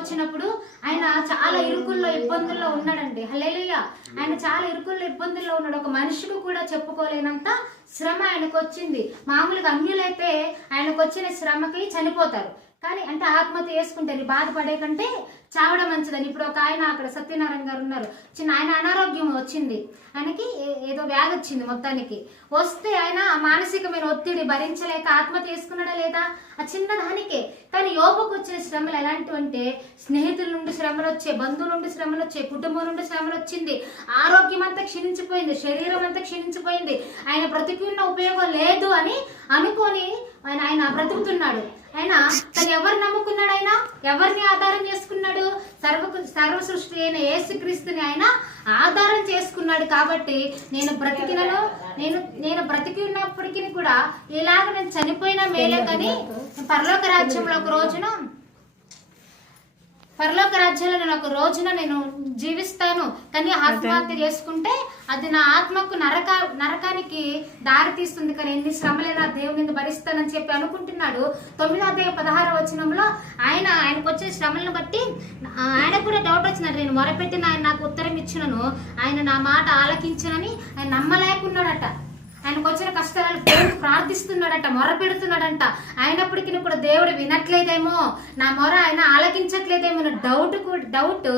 వచ్చినప్పుడు ఆయన చాలా ఇరుకుల్లో ఇబ్బందుల్లో ఉన్నాడండి. హల్లెలూయా. ఆయన చాలా ఇరుకుల్లో ఇబ్బందుల్లో ఉన్నాడు. ఒక మనిషికి కూడా చెప్పుకోలేనంత శ్రమ ఆయనకు వచ్చింది. మామూలుగా అన్యులైతే ఆయనకు వచ్చిన శ్రమకి చనిపోతారు, కానీ అంటే ఆత్మహత్య చేసుకుంటారు. బాధపడే కంటే చావడం మంచిదని. ఇప్పుడు ఒక ఆయన అక్కడ సత్యనారాయణ గారు ఉన్నారు, ఆయన అనారోగ్యం వచ్చింది, ఆయనకి ఏదో వ్యాధి వచ్చింది. మొత్తానికి వస్తే ఆయన ఆ మానసికమైన ఒత్తిడి భరించలేక ఆత్మహత్య చేసుకున్నాడా లేదా? ఆ చిన్నదానికే. కానీ యోబుకు వచ్చిన శ్రమలు ఎలాంటివంటే స్నేహితుల నుండి శ్రమలు వచ్చాయి, బంధువుల నుండి శ్రమలు వచ్చాయి, కుటుంబం నుండి శ్రమలు వచ్చింది, ఆరోగ్యం అంతా క్షీణించిపోయింది, శరీరం అంతా క్షీణించిపోయింది. ఆయన బ్రతికున్న ఉపయోగం లేదు అని అనుకొని ఆయన బ్రతుకుతున్నాడు. ఆయన తను ఎవరు నమ్ముకున్నాడు? ఆయన ఎవరిని ఆధారం చేసుకున్నాడు? సర్వ సృష్టి అయిన యేసుక్రీస్తుని ఆయన ఆధారం చేసుకున్నాడు. కాబట్టి నేను బ్రతికి ఉన్నప్పటికీ కూడా ఇలాగ నేను చనిపోయినా మేలే, కానీ పరలోక రాజ్యంలో ఒక రోజున నేను జీవిస్తాను. కానీ ఆత్మహత్య చేసుకుంటే అది నా ఆత్మకు నరకానికి దారి తీస్తుంది. కానీ ఎన్ని శ్రమలైనా దేవుని భరిస్తానని చెప్పి అనుకుంటున్నాడు. 9వ అధ్యాయం 16వ వచనంలో ఆయనకు వచ్చే శ్రమలను బట్టి ఆయనకు కూడా డౌట్ వచ్చింది. నేను మొరపెట్టిన ఆయన నాకు ఉత్తరం ఇచ్చినను, ఆయన నా మాట ఆలకించనని ఆయన నమ్మలేకున్నాడట. ఆయనకు వచ్చిన కష్టాలను దేవుడు ప్రార్థిస్తున్నాడట, మొర పెడుతున్నాడంట. అయినప్పటికీ కూడా దేవుడు వినట్లేదేమో, నా మొర ఆయన ఆలకించట్లేదేమో డౌట్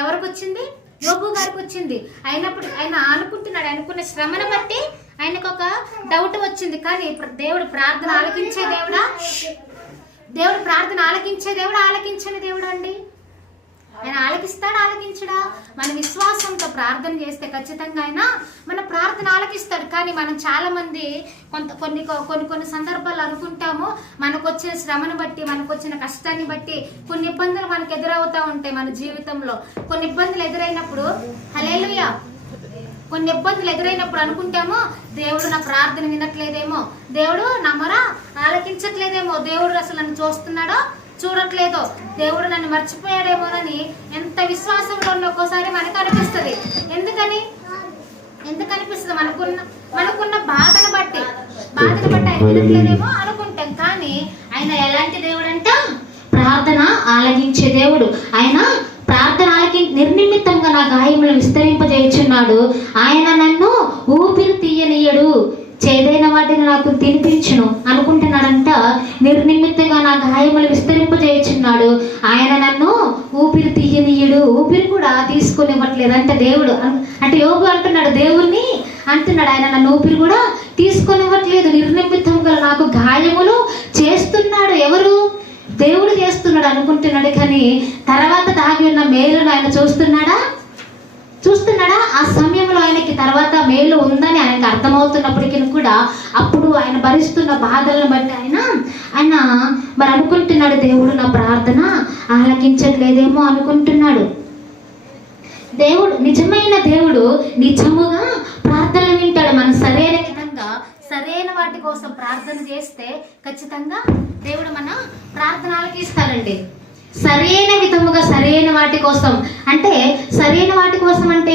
ఎవరికి వచ్చింది? యోబు గారికి వచ్చింది. అయినప్పుడు ఆయన అనుకుంటున్నాడు, అనుకున్న శ్రమను బట్టి ఆయనకు ఒక డౌట్ వచ్చింది. కానీ ఇప్పుడు దేవుడు ప్రార్థన ఆలకించే దేవుడా? దేవుడు ప్రార్థన ఆలకించే దేవుడా? ఆలకించని దేవుడా అండి? ఆయన ఆలకిస్తాడా? ఆలకించడా? మన విశ్వాసంతో ప్రార్థన చేస్తే ఖచ్చితంగా ఆయన మన ప్రార్థన ఆలకిస్తాడు. కానీ మనం చాలా మంది కొన్ని సందర్భాలు అనుకుంటాము, మనకు వచ్చిన శ్రమను బట్టి, మనకు వచ్చిన కష్టాన్ని బట్టి కొన్ని ఇబ్బందులు మనకు ఎదురవుతూ ఉంటాయి. మన జీవితంలో కొన్ని ఇబ్బందులు ఎదురైనప్పుడు హల్లెలూయా, కొన్ని ఇబ్బందులు ఎదురైనప్పుడు అనుకుంటాము, దేవుడు నా ప్రార్థన వినట్లేదేమో, దేవుడు నా మొర ఆలకించట్లేదేమో, దేవుడు అసలు నన్ను చూస్తున్నాడో చూడట్లేదో, దేవుడు నన్ను మర్చిపోయాడేమోనని ఎంత విశ్వాసంలో ఉన్న ఒక్కోసారి మనకు అనిపిస్తుంది. ఎందుకు అనిపిస్తుంది? మనకున్న బాధను బట్టి ఆయన వినట్లేదేమో అనుకుంటాం. కానీ ఆయన ఎలాంటి దేవుడు అంట? ప్రార్థన ఆలకించే దేవుడు. ఆయన ప్రార్థన నిర్నిమిత్తంగా నా గాయములు విస్తరింపజేయుచున్నాడు. ఆయన నన్ను ఊపిరి తీయనీయడు, చేదైన వాటిని నాకు తినిపించును అనుకుంటున్నాడంట. నిర్నిమిత్తంగా నా గాయములు విస్తరింపజేయుచున్నాడు. ఆయన నన్ను ఊపిరి తీయనీయుడు. ఊపిరి కూడా తీసుకొనివ్వట్లేదు అంటే దేవుడు. అంటే యోబు అంటున్నాడు, దేవుణ్ణి అంటున్నాడు, ఆయన నన్ను ఊపిరి కూడా తీసుకొనివ్వట్లేదు, నిర్నిమిత్తంగా నాకు గాయములు చేస్తున్నాడు. ఎవరు? దేవుడు చేస్తున్నాడు అనుకుంటున్నాడు. కానీ తర్వాత దాగి ఉన్న మేలును ఆయన చూస్తున్నాడా? ఆ సమయంలో ఆయనకి తర్వాత మేలు ఉందని ఆయనకు అర్థమవుతున్నప్పటికీ కూడా అప్పుడు ఆయన భరిస్తున్న బాధలను బట్టి ఆయన మరి అనుకుంటున్నాడు, దేవుడు నా ప్రార్థన ఆలకించట్లేదేమో అనుకుంటున్నాడు. దేవుడు, నిజమైన దేవుడు నిజముగా ప్రార్థనలు వింటాడు. మనం సరైన విధంగా సరైన వాటి కోసం ప్రార్థన చేస్తే ఖచ్చితంగా దేవుడు మన ప్రార్థన ఆలకిస్తాడండి. సరైన విధముగా సరైన వాటి కోసం అంటే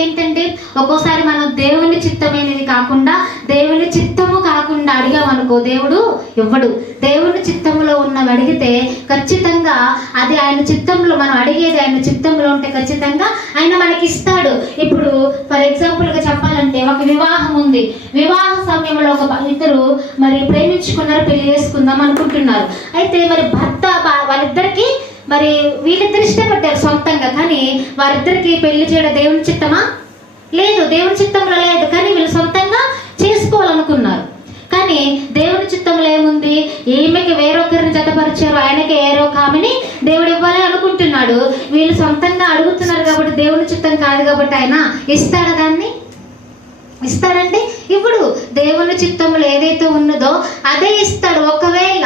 ఏంటంటే ఒక్కోసారి మనం దేవుని చిత్తమైనది కాకుండా, దేవుని చిత్తము కాకుండా అడిగామనుకో, దేవుడు ఇవ్వడు. దేవుని చిత్తములో ఉన్నవి అడిగితే ఖచ్చితంగా అది ఆయన చిత్తంలో, మనం అడిగేది ఆయన చిత్తంలో ఉంటే ఖచ్చితంగా ఆయన మనకి ఇస్తాడు. ఇప్పుడు ఫర్ ఎగ్జాంపుల్గా చెప్పాలంటే ఒక వివాహం ఉంది. వివాహ సమయంలో ఇద్దరు మరి ప్రేమించుకున్నారు, పెళ్లి చేసుకుందాం అనుకుంటున్నారు. అయితే మరి భర్త వాళ్ళిద్దరికి మరి వీళ్ళిద్దరు ఇష్టపడ్డారు సొంతంగా, కానీ వారిద్దరికి పెళ్లి చేయడం దేవుని చిత్తమా? లేదు, దేవుని చిత్తంలో లేదు. కానీ వీళ్ళు సొంతంగా చేసుకోవాలనుకున్నారు. కానీ దేవుని చిత్తంలో ఏముంది? ఈమెకి వేరొకరిని జతపరిచారు, ఆయనకి వేరొక ఆమెని దేవుడు ఇవ్వాలి అనుకుంటున్నాడు. వీళ్ళు సొంతంగా అడుగుతున్నారు కాబట్టి దేవుని చిత్తం కాదు కాబట్టి ఆయన ఇస్తాడా? దాన్ని ఇస్తాడండి? ఇప్పుడు దేవుని చిత్తంలో ఏదైతే ఉన్నదో అదే ఇస్తాడు. ఒకవేళ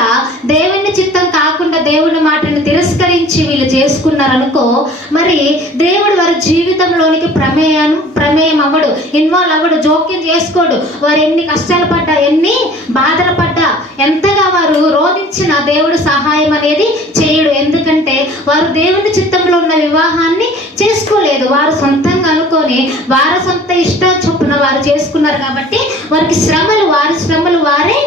దేవుని చిత్తం కాకుండా దేవుని మాటను తిరస్కరించి వీళ్ళు చేసుకున్నారనుకో, మరి దేవుడు వారి జీవితంలోనికి ప్రమేయం అవ్వడు, ఇన్వాల్వ్ అవ్వడు, జోక్యం చేసుకోడు. వారు ఎన్ని కష్టాలు పడ్డా, ఎన్ని బాధలు పడ్డా, ఎంతగా వారు రోధించిన దేవుడు సహాయం అనేది చేయడు. ఎందుకంటే వారు దేవుని చిత్తంలో ఉన్న వివాహాన్ని చేసుకోలేదు. వారు సొంతంగా అనుకొని వారి సొంత ఇష్ట చొప్పున వారు చేసుకున్నారు కాబట్టి వారికి వారి శ్రమలు వారే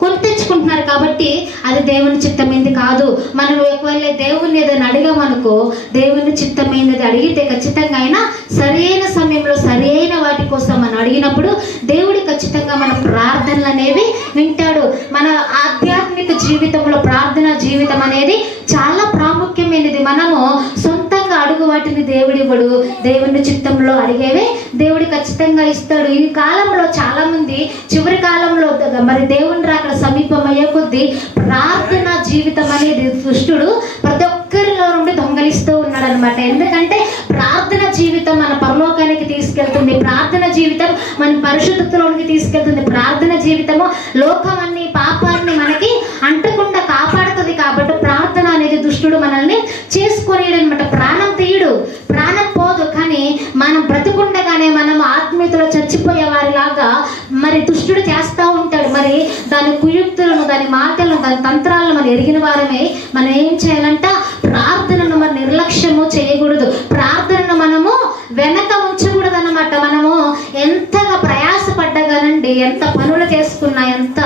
కొని తెచ్చుకుంటున్నారు కాబట్టి అది దేవుని చిత్తమైంది కాదు. మనం ఒకవేళ దేవుణ్ణి ఏదైనా అడిగామనుకో, దేవుని చిత్తమైనది అడిగితే ఖచ్చితంగా అయినా సరైన సమయంలో సరైన వాటి కోసం మనం అడిగినప్పుడు దేవుడు ఖచ్చితంగా మన ప్రార్థనలు అనేవి వింటాడు. మన ఆధ్యాత్మిక జీవితంలో ప్రార్థన జీవితం అనేది చాలా ప్రాముఖ్యమైనది. మనము సొంతంగా అడుగు వాటిని దేవుడు ఇవ్వడు, దేవుని చిత్తంలో అడిగేవే దేవుడు ఖచ్చితంగా ఇస్తాడు. ఈ కాలంలో చాలా మంది చివరి కాలంలో మరి దేవుని రాకడ సమీపం అయ్యే కొద్దీ ప్రార్థన జీవితం అనేది దుష్టుడు ప్రతి ఒక్కరిలో నుండి దొంగలిస్తూ ఉన్నాడు అనమాట. ఎందుకంటే ప్రార్థన జీవితం మన పరలోకానికి తీసుకెళ్తుంది, ప్రార్థన జీవితం మన పరిశుద్ధతలోనికి తీసుకెళ్తుంది, ప్రార్థన జీవితము లోకమన్ని పాపాన్ని మనకి అంటకుండా కాపాడుతుంది. కాబట్టి ప్రార్థన అనేది దుష్టుడు మనల్ని చేసుకొనియడు అనమాట. ప్రాణం తీయడు, ప్రాణం పోదు, కానీ మనం బ్రతికుండగానే మనం ఆత్మీయతలో చచ్చిపోయే వారిలాగా మరి దుష్టుడు చేస్తూ ఉంటాడు. మరి దాని కుయుక్తులను, దాని మాటలను, దాని తంత్రాలను మనం ఎరిగిన వారమే మనం ఏం చేయాలంట, ప్రార్థనను మరి నిర్లక్ష్యము చేయకూడదు, ప్రార్థనను మనము వెనక ఉంచకూడదు అన్నమాట. మనము ఎంతగా ప్రయాసపడ్డగానండి, ఎంత పనులు చేసుకున్నా, ఎంత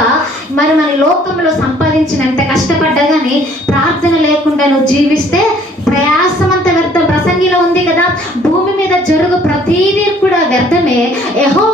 మరి మన లోకంలో సంపాదించిన, ఎంత కష్టపడ్డా కానీ ప్రార్థన లేకుండా నువ్వు జీవిస్తే ప్రయాసమంతా వ్యర్థం. ప్రసంగిలో ఉంది కదా, భూమి మీద జరుగు ప్రతిదీ కూడా వ్యర్థమే, యెహోవా